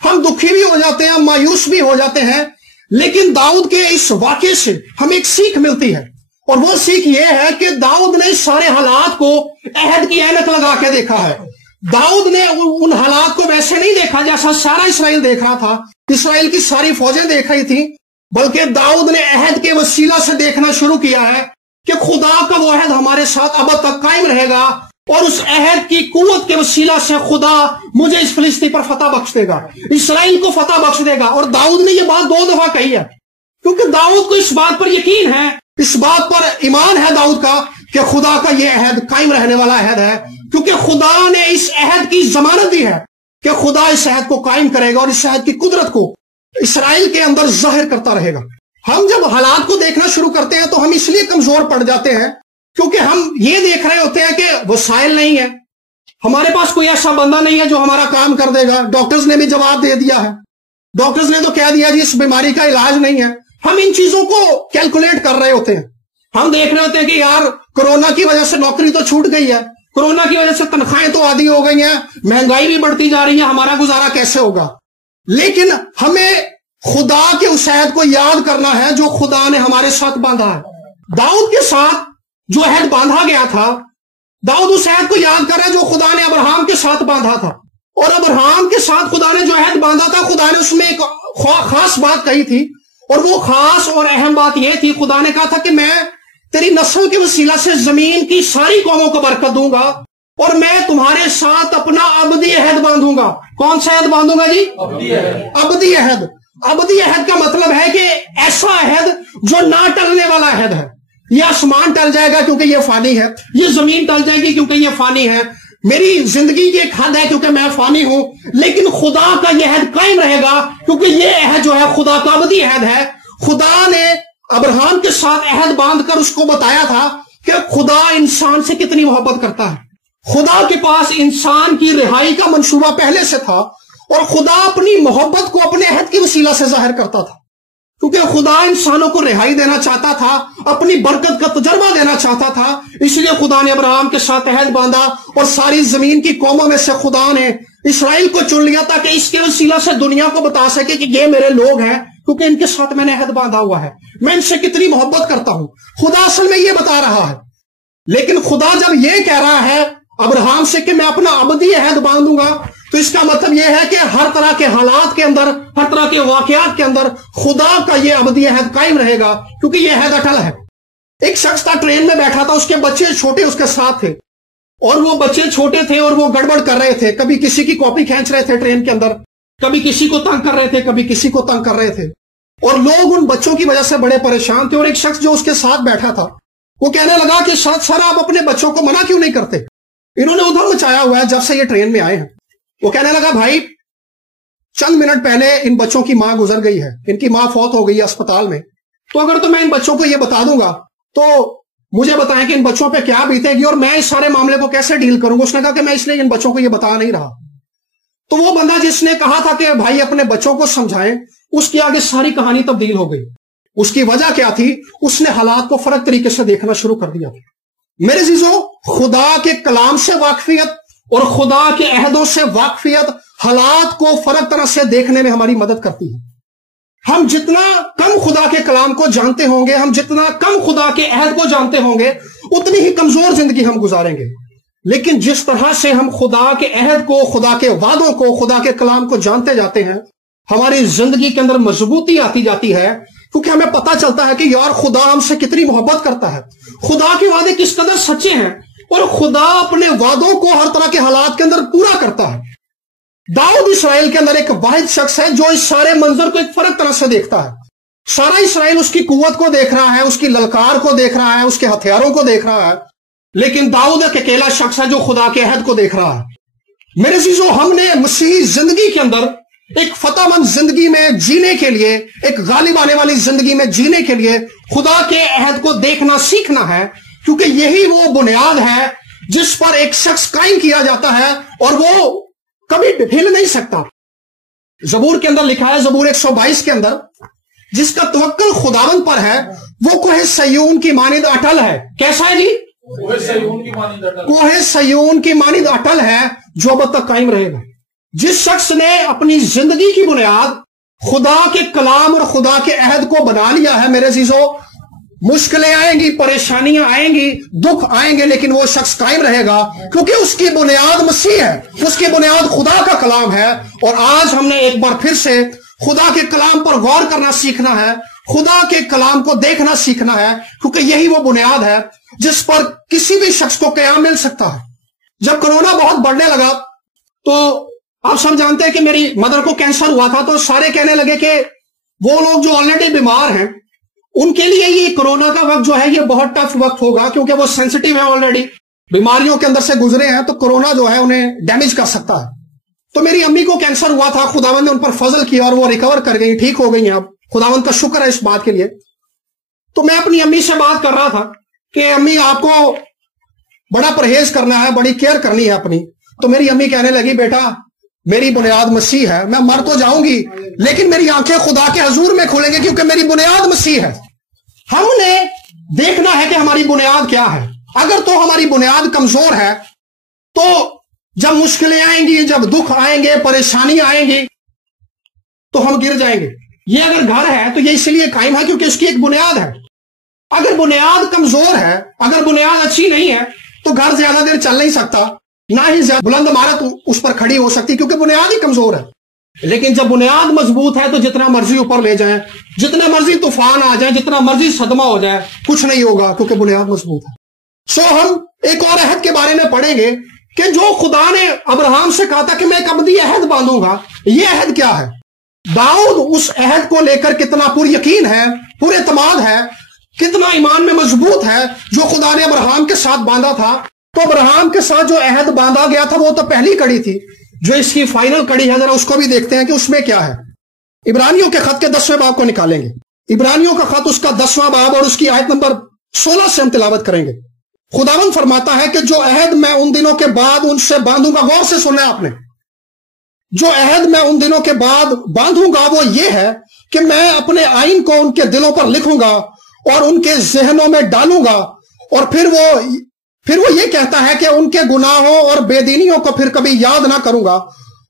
ہم دکھی بھی ہو جاتے ہیں, مایوس بھی ہو جاتے ہیں, لیکن داؤد کے اس واقعے سے ہمیں ایک سیکھ ملتی ہے, اور وہ سیکھ یہ ہے کہ داؤد نے سارے حالات کو عہد کی اینک لگا کے دیکھا ہے. داؤد نے ان حالات کو ویسے نہیں دیکھا جیسا سارا اسرائیل دیکھ رہا تھا, اسرائیل کی ساری فوجیں دیکھ رہی تھیں, بلکہ داؤد نے عہد کے وسیلہ سے دیکھنا شروع کیا ہے کہ خدا کا وہ عہد ہمارے ساتھ ابد تک قائم رہے گا, اور اس عہد کی قوت کے وسیلہ سے خدا مجھے اس فلسطین پر فتح بخش دے گا, اسرائیل کو فتح بخش دے گا. اور داؤد نے یہ بات 2 دفعہ کہی ہے, کیونکہ داؤد کو اس بات پر یقین ہے, اس بات پر ایمان ہے داؤد کا کہ خدا کا یہ عہد قائم رہنے والا عہد ہے, کیونکہ خدا نے اس عہد کی ضمانت دی ہے کہ خدا اس عہد کو قائم کرے گا اور اس عہد کی قدرت کو اسرائیل کے اندر ظاہر کرتا رہے گا. ہم جب حالات کو دیکھنا شروع کرتے ہیں تو ہم اس لیے کمزور پڑ جاتے ہیں کیونکہ ہم یہ دیکھ رہے ہوتے ہیں کہ وسائل نہیں ہے, ہمارے پاس کوئی ایسا بندہ نہیں ہے جو ہمارا کام کر دے گا. ڈاکٹرز نے بھی جواب دے دیا ہے, ڈاکٹرز نے تو کہہ دیا جی اس بیماری کا علاج نہیں ہے. ہم ان چیزوں کو کیلکولیٹ کر رہے ہوتے ہیں, ہم دیکھ رہے ہوتے ہیں کہ یار کرونا کی وجہ سے نوکری تو چھوٹ گئی ہے, کرونا کی وجہ سے تنخواہیں تو آدھی ہو گئی ہیں, مہنگائی بھی بڑھتی جا رہی ہے, ہمارا گزارا کیسے ہوگا. لیکن ہمیں خدا کے اس عہد کو یاد کرنا ہے جو خدا نے ہمارے ساتھ باندھا ہے. داؤد کے ساتھ جو عہد باندھا گیا تھا, داؤد اس عہد کو یاد کر رہا ہے جو خدا نے ابراہیم کے ساتھ باندھا تھا, اور ابراہیم کے ساتھ خدا نے جو عہد باندھا تھا, خدا نے اس میں ایک خاص بات کہی تھی, اور وہ خاص اور اہم بات یہ تھی, خدا نے کہا تھا کہ میں تیری نسل کے وسیلہ سے زمین کی ساری قوموں کو برکت دوں گا, اور میں تمہارے ساتھ اپنا ابدی عہد باندھوں گا. کون سا عہد باندھوں گا جی؟ ابدی عہد. ابدی عہد کا مطلب ہے کہ ایسا عہد جو نہ ٹلنے والا عہد ہے. یہ آسمان ٹل جائے گا کیونکہ یہ فانی ہے, یہ زمین ٹل جائے گی کیونکہ یہ فانی ہے, میری زندگی کی ایک حد ہے کیونکہ میں فانی ہوں, لیکن خدا کا یہ عہد قائم رہے گا کیونکہ یہ عہد جو ہے خدا کا ابدی عہد ہے. خدا نے ابراہیم کے ساتھ عہد باندھ کر اس کو بتایا تھا کہ خدا انسان سے کتنی محبت کرتا ہے. خدا کے پاس انسان کی رہائی کا منصوبہ پہلے سے تھا, اور خدا اپنی محبت کو اپنے عہد کی وسیلہ سے ظاہر کرتا تھا, کیونکہ خدا انسانوں کو رہائی دینا چاہتا تھا, اپنی برکت کا تجربہ دینا چاہتا تھا. اس لیے خدا نے ابراہیم کے ساتھ عہد باندھا, اور ساری زمین کی قوموں میں سے خدا نے اسرائیل کو چن لیا تاکہ اس کے وسیلہ سے دنیا کو بتا سکے کہ یہ میرے لوگ ہیں, کیونکہ ان کے ساتھ میں نے عہد باندھا ہوا ہے, میں ان سے کتنی محبت کرتا ہوں. خدا اصل میں یہ بتا رہا ہے, لیکن خدا جب یہ کہہ رہا ہے ابراہیم سے کہ میں اپنا ابدی عہد باندھوں گا, تو اس کا مطلب یہ ہے کہ ہر طرح کے حالات کے اندر, ہر طرح کے واقعات کے اندر خدا کا یہ ابدی عہد قائم رہے گا, کیونکہ یہ عہد اٹل ہے. ایک شخص تھا, ٹرین میں بیٹھا تھا, اس کے بچے چھوٹے اس کے ساتھ تھے, اور وہ بچے چھوٹے تھے اور وہ گڑبڑ کر رہے تھے, کبھی کسی کی کاپی کھینچ رہے تھے ٹرین کے اندر, کبھی کسی کو تنگ کر رہے تھے, کبھی کسی کو تنگ کر رہے تھے, اور لوگ ان بچوں کی وجہ سے بڑے پریشان تھے. اور ایک شخص جو اس کے ساتھ بیٹھا تھا وہ کہنے لگا کہ سر آپ اپنے بچوں کو منع کیوں نہیں کرتے, انہوں نے ادھر مچایا ہوا ہے جب سے یہ ٹرین میں آئے ہیں. وہ کہنے لگا بھائی چند منٹ پہلے ان بچوں کی ماں گزر گئی ہے, ان کی ماں فوت ہو گئی ہے اسپتال میں, تو اگر تو میں ان بچوں کو یہ بتا دوں گا تو مجھے بتائیں کہ ان بچوں پہ کیا بیتے گی اور میں اس سارے معاملے کو کیسے ڈیل کروں گا. اس نے کہا کہ میں اس لیے ان بچوں کو یہ بتا نہیں رہا. تو وہ بندہ جس نے کہا تھا کہ بھائی اپنے بچوں کو سمجھائیں, اس کی آگے ساری کہانی تبدیل ہو گئی. اس کی وجہ کیا تھی؟ اس نے حالات کو فرق طریقے سے دیکھنا شروع کر دیا. میرے عزیزو, خدا کے کلام سے واقفیت اور خدا کے عہدوں سے واقفیت حالات کو فرق طرح سے دیکھنے میں ہماری مدد کرتی ہے. ہم جتنا کم خدا کے کلام کو جانتے ہوں گے, ہم جتنا کم خدا کے عہد کو جانتے ہوں گے, اتنی ہی کمزور زندگی ہم گزاریں گے. لیکن جس طرح سے ہم خدا کے عہد کو, خدا کے وعدوں کو, خدا کے کلام کو جانتے جاتے ہیں, ہماری زندگی کے اندر مضبوطی آتی جاتی ہے, کیونکہ ہمیں پتہ چلتا ہے کہ یار خدا ہم سے کتنی محبت کرتا ہے, خدا کے وعدے کس قدر سچے ہیں, اور خدا اپنے وعدوں کو ہر طرح کے حالات کے اندر پورا کرتا ہے. داؤد اسرائیل کے اندر ایک واحد شخص ہے جو اس سارے منظر کو ایک فرق طرح سے دیکھتا ہے. سارا اسرائیل اس کی قوت کو دیکھ رہا ہے, اس کی للکار کو دیکھ رہا ہے, اس کے ہتھیاروں کو دیکھ رہا ہے, لیکن داؤد ایک اکیلا شخص ہے جو خدا کے عہد کو دیکھ رہا ہے. میرے عزیزو, ہم نے مسیحی زندگی کے اندر ایک فتح مند زندگی میں جینے کے لیے, ایک غالب آنے والی زندگی میں جینے کے لیے خدا کے عہد کو دیکھنا سیکھنا ہے, کیونکہ یہی وہ بنیاد ہے جس پر ایک شخص قائم کیا جاتا ہے اور وہ کبھی ہل نہیں سکتا. زبور کے اندر لکھا ہے, زبور 122 کے اندر, جس کا توکل خداوند پر ہے وہ کوہ سیون کی مانند اٹل ہے. کیسا ہے جی؟ کوہ سیون کی مانند اٹل ہے, جو اب تک قائم رہے گا. جس شخص نے اپنی زندگی کی بنیاد خدا کے کلام اور خدا کے عہد کو بنا لیا ہے، میرے عزیزو، مشکلیں آئیں گی، پریشانیاں آئیں گی، دکھ آئیں گے، لیکن وہ شخص قائم رہے گا، کیونکہ اس کی بنیاد مسیح ہے، اس کی بنیاد خدا کا کلام ہے۔ اور آج ہم نے ایک بار پھر سے خدا کے کلام پر غور کرنا سیکھنا ہے، خدا کے کلام کو دیکھنا سیکھنا ہے، کیونکہ یہی وہ بنیاد ہے جس پر کسی بھی شخص کو قیام مل سکتا ہے۔ جب کرونا بہت بڑھنے لگا تو آپ سب جانتے ہیں کہ میری مدر کو کینسر ہوا تھا، تو سارے کہنے لگے کہ وہ لوگ جو آلریڈی بیمار ہیں ان کے لیے یہ کرونا کا وقت جو ہے یہ بہت ٹف وقت ہوگا، کیونکہ وہ سینسٹیو ہے، آلریڈی بیماریوں کے اندر سے گزرے ہیں، تو کرونا جو ہے انہیں ڈیمیج کر سکتا ہے۔ تو میری امی کو کینسر ہوا تھا، خداوند نے ان پر فضل کیا اور وہ ریکور کر گئی، ٹھیک ہو گئی ہیں، اب خداوند کا شکر ہے اس بات کے لیے۔ تو میں اپنی امی سے بات کر رہا تھا کہ امی آپ کو بڑا پرہیز کرنا ہے، بڑی کیئر کرنی ہے اپنی۔ تو میری امی کہنے لگی بیٹا میری بنیاد مسیح ہے، میں مر تو جاؤں گی لیکن میری آنکھیں خدا کے حضور میں کھولیں گے، کیونکہ میری بنیاد مسیح ہے۔ ہم نے دیکھنا ہے کہ ہماری بنیاد کیا ہے۔ اگر تو ہماری بنیاد کمزور ہے تو جب مشکلیں آئیں گی، جب دکھ آئیں گے، پریشانی آئیں گی تو ہم گر جائیں گے۔ یہ اگر گھر ہے تو یہ اس لیے قائم ہے کیونکہ اس کی ایک بنیاد ہے۔ اگر بنیاد کمزور ہے، اگر بنیاد اچھی نہیں ہے تو گھر زیادہ دیر چل نہیں سکتا، نہ ہی زیادہ بلند عمارت اس پر کھڑی ہو سکتی، کیونکہ بنیاد ہی کمزور ہے۔ لیکن جب بنیاد مضبوط ہے تو جتنا مرضی اوپر لے جائیں، جتنا مرضی طوفان آ جائیں، جتنا مرضی صدمہ ہو جائے، کچھ نہیں ہوگا، کیونکہ بنیاد مضبوط ہے۔ سو ہم ایک اور عہد کے بارے میں پڑھیں گے کہ جو خدا نے ابراہیم سے کہا تھا کہ میں ایک ابدی عہد باندھوں گا، یہ عہد کیا ہے؟ داؤد اس عہد کو لے کر کتنا پر یقین ہے، پر اعتماد ہے، کتنا ایمان میں مضبوط ہے، جو خدا نے ابراہیم کے ساتھ باندھا تھا۔ تو ابراہیم کے ساتھ جو عہد باندھا گیا تھا وہ تو پہلی کڑی تھی، جو اس کی فائنل کڑی ہے ذرا اس کو بھی دیکھتے ہیں کہ اس میں کیا ہے۔ عبرانیوں کے خط کے 10ویں باب کو نکالیں گے، عبرانیوں کا خط اس کا 10واں باب اور اس کی آیت نمبر 16 سے ہم تلاوت کریں گے۔ خداوند فرماتا ہے کہ جو عہد میں ان دنوں کے بعد ان سے باندھوں گا، غور سے سننا آپ نے، جو عہد میں ان دنوں کے بعد باندھوں گا وہ یہ ہے کہ میں اپنے آئین کو ان کے دلوں پر لکھوں گا اور ان کے ذہنوں میں ڈالوں گا، اور پھر وہ یہ کہتا ہے کہ ان کے گناہوں اور بے دینیوں کو پھر کبھی یاد نہ کروں گا،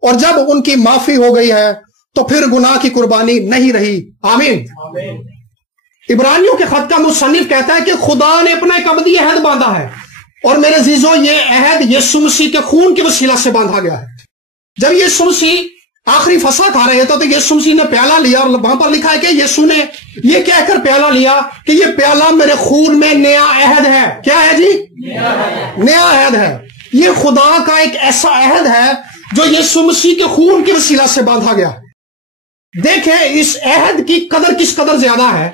اور جب ان کی معافی ہو گئی ہے تو پھر گناہ کی قربانی نہیں رہی۔ آمین۔ عبرانیوں کے خط کا مصنف کہتا ہے کہ خدا نے اپنا ایک ابدی عہد باندھا ہے، اور میرے عزیزو یہ عہد یسوع مسیح کے خون کے وسیلہ سے باندھا گیا ہے۔ جب یسوع مسیح آخری فصح کھا رہے تھے تو یسوع مسیح نے پیالہ لیا، اور وہاں پر لکھا ہے کہ یسوع نے یہ کہہ کر پیالہ لیا کہ یہ پیالہ میرے خون میں نیا عہد ہے۔ کیا ہے جی؟ نیا عہد ہے۔ یہ خدا کا ایک ایسا عہد ہے جو یسوع مسیح کے خون کے وسیلہ سے باندھا گیا۔ دیکھیں اس عہد کی قدر کس قدر زیادہ ہے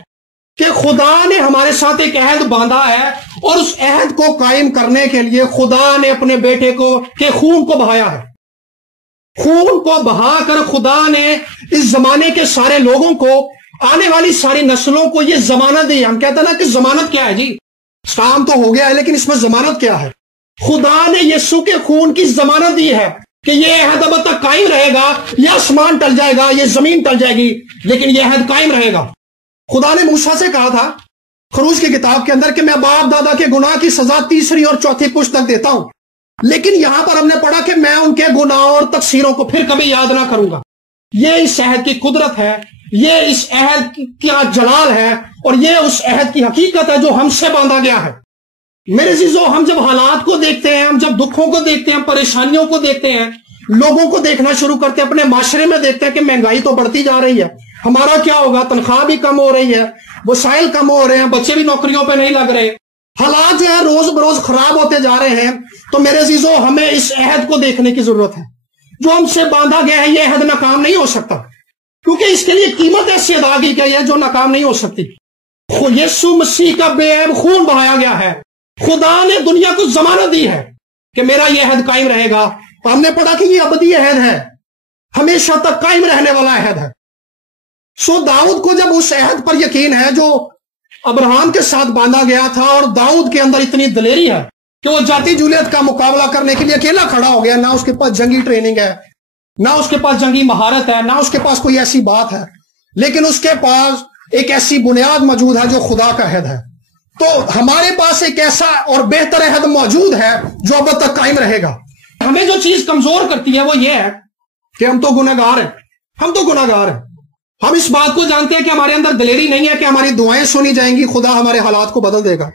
کہ خدا نے ہمارے ساتھ ایک عہد باندھا ہے، اور اس عہد کو قائم کرنے کے لیے خدا نے اپنے بیٹے کے خون کو بہایا ہے۔ خون کو بہا کر خدا نے اس زمانے کے سارے لوگوں کو، آنے والی ساری نسلوں کو یہ ضمانت دی۔ ہم کہتے ہیں نا کہ ضمانت کیا ہے جی؟ اسلام تو ہو گیا ہے لیکن اس میں ضمانت کیا ہے؟ خدا نے یسوع کے خون کی ضمانت دی ہے کہ یہ عہد اب تک قائم رہے گا، یہ آسمان ٹل جائے گا، یہ زمین ٹل جائے گی، لیکن یہ عہد قائم رہے گا۔ خدا نے موسیٰ سے کہا تھا خروج کی کتاب کے اندر کہ میں باپ دادا کے گناہ کی سزا تیسری اور چوتھی پشت تک دیتا ہوں، لیکن یہاں پر ہم نے پڑھا کہ میں ان کے گناہوں اور تقصیروں کو پھر کبھی یاد نہ کروں گا۔ یہ اس عہد کی قدرت ہے، یہ اس عہد کا جلال ہے، اور یہ اس عہد کی حقیقت ہے جو ہم سے باندھا گیا ہے۔ میرے عزیزو، ہم جب حالات کو دیکھتے ہیں، ہم جب دکھوں کو دیکھتے ہیں، پریشانیوں کو دیکھتے ہیں، لوگوں کو دیکھنا شروع کرتے ہیں، اپنے معاشرے میں دیکھتے ہیں کہ مہنگائی تو بڑھتی جا رہی ہے، ہمارا کیا ہوگا، تنخواہ بھی کم ہو رہی ہے، وسائل کم ہو رہے ہیں، بچے بھی نوکریوں پہ نہیں لگ رہے، حالات جو ہے روز بروز خراب ہوتے جا رہے ہیں، تو میرے عزیزو ہمیں اس عہد کو دیکھنے کی ضرورت ہے جو ہم سے باندھا گیا ہے۔ یہ عہد ناکام نہیں ہو سکتا، کیونکہ اس کے لیے قیمت ایسی ادا کی گئی ہے جو ناکام نہیں ہو سکتی۔ یسوع مسیح کا بے عیب خون بہایا گیا ہے، خدا نے دنیا کو ضمانت دی ہے کہ میرا یہ عہد قائم رہے گا۔ ہم نے پڑھا کہ یہ ابدی عہد ہے، ہمیشہ تک قائم رہنے والا عہد ہے۔ سو داؤد کو جب اس عہد پر یقین ہے جو ابراہیم کے ساتھ باندھا گیا تھا، اور داؤد کے اندر اتنی دلیری ہے کہ وہ جاتی جولیت کا مقابلہ کرنے کے لیے اکیلا کھڑا ہو گیا، نہ اس کے پاس جنگی ٹریننگ ہے، نہ اس کے پاس جنگی مہارت ہے، نہ اس کے پاس کوئی ایسی بات ہے، لیکن اس کے پاس ایک ایسی بنیاد موجود ہے جو خدا کا عہد ہے۔ تو ہمارے پاس ایک ایسا اور بہتر عہد موجود ہے جو اب تک قائم رہے گا۔ ہمیں جو چیز کمزور کرتی ہے وہ یہ ہے کہ ہم تو گناہگار ہیں، ہم تو گناہگار ہیں. ہم اس بات کو جانتے ہیں کہ ہمارے اندر دلیری نہیں ہے کہ ہماری دعائیں سنی جائیں گی، خدا ہمارے حالات کو بدل دے گا،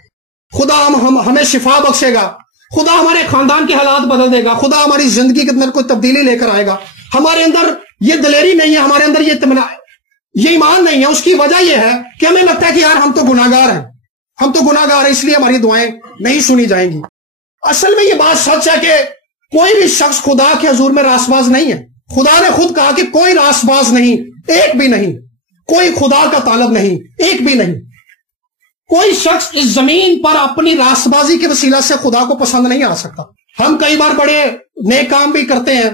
خدا ہمیں شفا بخشے گا، خدا ہمارے خاندان کے حالات بدل دے گا، خدا ہماری زندگی کے اندر کوئی تبدیلی لے کر آئے گا. ہمارے اندر یہ دلیری نہیں ہے، ہمارے اندر یہ ایمان نہیں ہے. اس کی وجہ یہ ہے کہ ہمیں لگتا ہے کہ یار ہم تو گناہگار ہیں، ہم تو گناہگار ہیں، اس لیے ہماری دعائیں نہیں سنی جائیں گی. اصل میں یہ بات سچ ہے کہ کوئی بھی شخص خدا کے حضور میں راست باز نہیں ہے. خدا نے خود کہا کہ کوئی راست باز نہیں، ایک بھی نہیں، کوئی خدا کا طالب نہیں، ایک بھی نہیں. کوئی شخص اس زمین پر اپنی راست بازی کے وسیلہ سے خدا کو پسند نہیں آ سکتا. ہم کئی بار بڑے نیک کام بھی کرتے ہیں،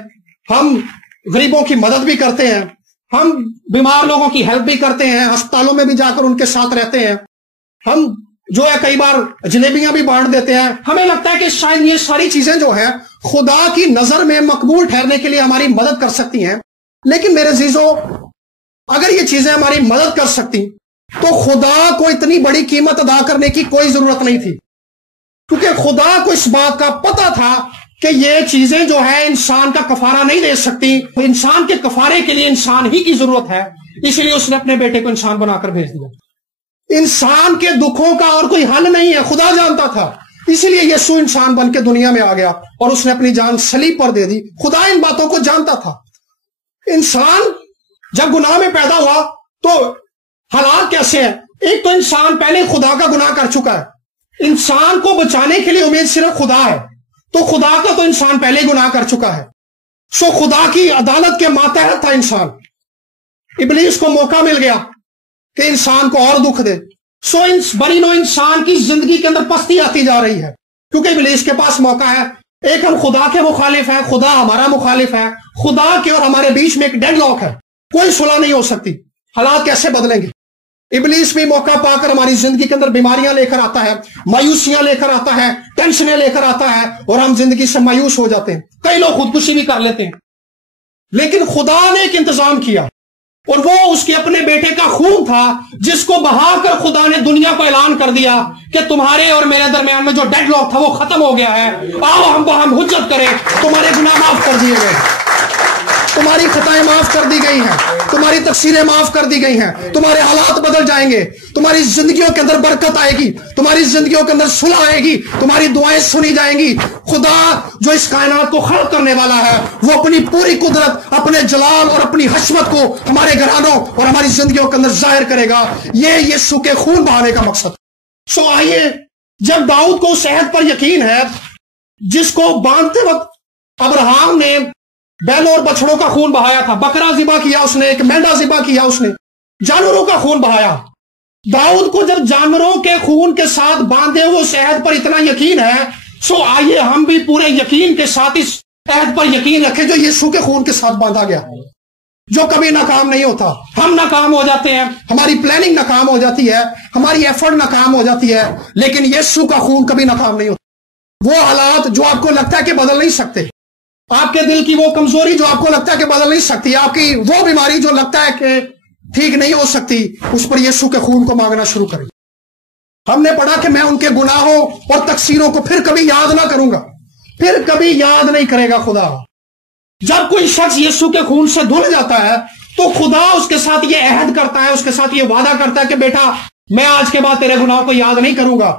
ہم غریبوں کی مدد بھی کرتے ہیں، ہم بیمار لوگوں کی ہیلپ بھی کرتے ہیں، ہسپتالوں میں بھی جا کر ان کے ساتھ رہتے ہیں، ہم جو ہے کئی بار جلیبیاں بھی بانٹ دیتے ہیں. ہمیں لگتا ہے کہ شاید یہ ساری چیزیں جو ہیں خدا کی نظر میں مقبول ٹھہرنے کے لیے ہماری مدد کر سکتی ہیں. لیکن میرے عزیزو، اگر یہ چیزیں ہماری مدد کر سکتی تو خدا کو اتنی بڑی قیمت ادا کرنے کی کوئی ضرورت نہیں تھی، کیونکہ خدا کو اس بات کا پتہ تھا کہ یہ چیزیں جو ہے انسان کا کفارہ نہیں دے سکتی. انسان کے کفارے کے لیے انسان ہی کی ضرورت ہے، اس لیے اس نے اپنے بیٹے کو انسان بنا کر بھیج دیا. انسان کے دکھوں کا اور کوئی حل نہیں ہے، خدا جانتا تھا، اسی لیے یسوع انسان بن کے دنیا میں آ گیا اور اس نے اپنی جان صلیب پر دے دی. خدا ان باتوں کو جانتا تھا. انسان جب گناہ میں پیدا ہوا تو حالات کیسے ہیں؟ ایک تو انسان پہلے خدا کا گناہ کر چکا ہے. انسان کو بچانے کے لیے امید صرف خدا ہے، تو خدا کا تو انسان پہلے گناہ کر چکا ہے. سو خدا کی عدالت کے ماتحت تھا انسان. ابلیس کو موقع مل گیا کہ انسان کو اور دکھ دے. سو بری نو انسان کی زندگی کے اندر پستی آتی جا رہی ہے، کیونکہ ابلیس کے پاس موقع ہے. ایک ہم خدا کے مخالف ہیں، خدا ہمارا مخالف ہے، خدا کے اور ہمارے بیچ میں ایک ڈیڈ لاک ہے، کوئی صلح نہیں ہو سکتی. حالات کیسے بدلیں گے؟ ابلیس بھی موقع پا کر ہماری زندگی کے اندر بیماریاں لے کر آتا ہے، مایوسیاں لے کر آتا ہے، ٹینشنیں لے کر آتا ہے، اور ہم زندگی سے مایوس ہو جاتے ہیں. کئی لوگ خودکشی بھی کر لیتے ہیں. لیکن خدا نے ایک انتظام کیا، اور وہ اس کے اپنے بیٹے کا خون تھا جس کو بہا کر خدا نے دنیا کو اعلان کر دیا کہ تمہارے اور میرے درمیان میں جو ڈیڈ لاک تھا وہ ختم ہو گیا ہے. آؤ ہم حجت کریں، تمہارے گناہ معاف کر دیے گئے، تمہاری خطائیں معاف کر دی گئی ہیں، تمہاری تقصیریں معاف کر دی گئی ہیں، تمہارے حالات بدل جائیں گے، تمہاری زندگیوں کے اندر برکت آئے گی، تمہاری زندگیوں کے اندر صلح آئے گی، تمہاری دعائیں سنی جائیں گی. خدا جو اس کائنات کو خلق کرنے والا ہے وہ اپنی پوری قدرت، اپنے جلال اور اپنی حشمت کو ہمارے گھرانوں اور ہماری زندگیوں کے اندر ظاہر کرے گا. یہ یسوع کے خون بہانے کا مقصد. سو آئیے، جب داؤد کو اس عہد پر یقین ہے جس کو باندھتے وقت ابراہیم نے بیلوں اور بچڑوں کا خون بہایا تھا، بکرا ذبح کیا اس نے، ایک مینڈا ذبح کیا اس نے، جانوروں کا خون بہایا. داؤد کو جب جانوروں کے خون کے ساتھ باندھے ہوئے اس عہد پر اتنا یقین ہے، سو آئیے ہم بھی پورے یقین کے ساتھ اس عہد پر یقین رکھیں جو یسوع کے خون کے ساتھ باندھا گیا، جو کبھی ناکام نہیں ہوتا. ہم ناکام ہو جاتے ہیں، ہماری پلاننگ ناکام ہو جاتی ہے، ہماری ایفرٹ ناکام ہو جاتی ہے، لیکن یسوع کا خون کبھی ناکام نہیں ہوتا. وہ حالات جو آپ کو لگتا ہے کہ بدل نہیں سکتے، آپ کے دل کی وہ کمزوری جو آپ کو لگتا ہے کہ بدل نہیں سکتی، آپ کی وہ بیماری جو لگتا ہے کہ ٹھیک نہیں ہو سکتی، اس پر یسوع کے خون کو مانگنا شروع کریں. ہم نے پڑھا کہ میں ان کے گناہوں اور تقصیروں کو پھر کبھی یاد نہ کروں گا، پھر کبھی یاد نہیں کرے گا خدا. جب کوئی شخص یسوع کے خون سے دھل جاتا ہے تو خدا اس کے ساتھ یہ عہد کرتا ہے، اس کے ساتھ یہ وعدہ کرتا ہے کہ بیٹا میں آج کے بعد تیرے گناہوں کو یاد نہیں کروں گا.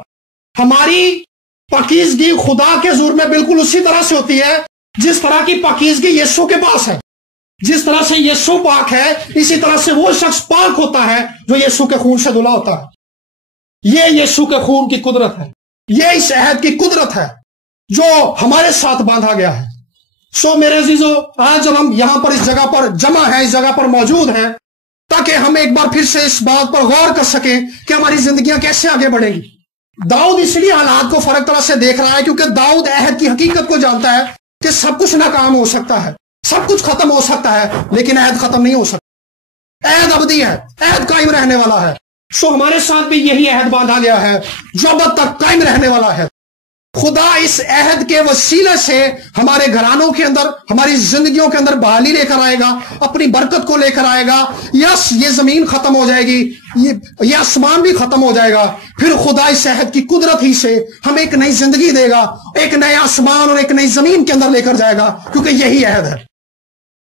ہماری پاکیزگی خدا کے حضور میں بالکل اسی طرح سے ہوتی ہے جس طرح کی پاکیزگی یسوع کے پاس ہے. جس طرح سے یسوع پاک ہے، اسی طرح سے وہ شخص پاک ہوتا ہے جو یسوع کے خون سے دھلا ہوتا ہے. یہ یسوع کے خون کی قدرت ہے، یہ اس عہد کی قدرت ہے جو ہمارے ساتھ باندھا گیا ہے. سو میرے عزیزو، آج جب ہم یہاں پر اس جگہ پر جمع ہیں، اس جگہ پر موجود ہیں، تاکہ ہم ایک بار پھر سے اس بات پر غور کر سکیں کہ ہماری زندگیاں کیسے آگے بڑھیں گی. داؤد اس لیے حالات کو فرق طرح سے دیکھ رہا ہے کیونکہ داؤد عہد کی حقیقت کو جانتا ہے کہ سب کچھ ناکام ہو سکتا ہے، سب کچھ ختم ہو سکتا ہے، لیکن عہد ختم نہیں ہو سکتا. عہد ابدی ہے، عہد قائم رہنے والا ہے. سو ہمارے ساتھ بھی یہی عہد باندھا گیا ہے جو اب تک قائم رہنے والا ہے. خدا اس عہد کے وسیلے سے ہمارے گھرانوں کے اندر، ہماری زندگیوں کے اندر بحالی لے کر آئے گا، اپنی برکت کو لے کر آئے گا. یس، یہ زمین ختم ہو جائے گی، یہ آسمان بھی ختم ہو جائے گا، پھر خدا اس عہد کی قدرت ہی سے ہمیں ایک نئی زندگی دے گا، ایک نئے آسمان اور ایک نئی زمین کے اندر لے کر جائے گا، کیونکہ یہی عہد ہے.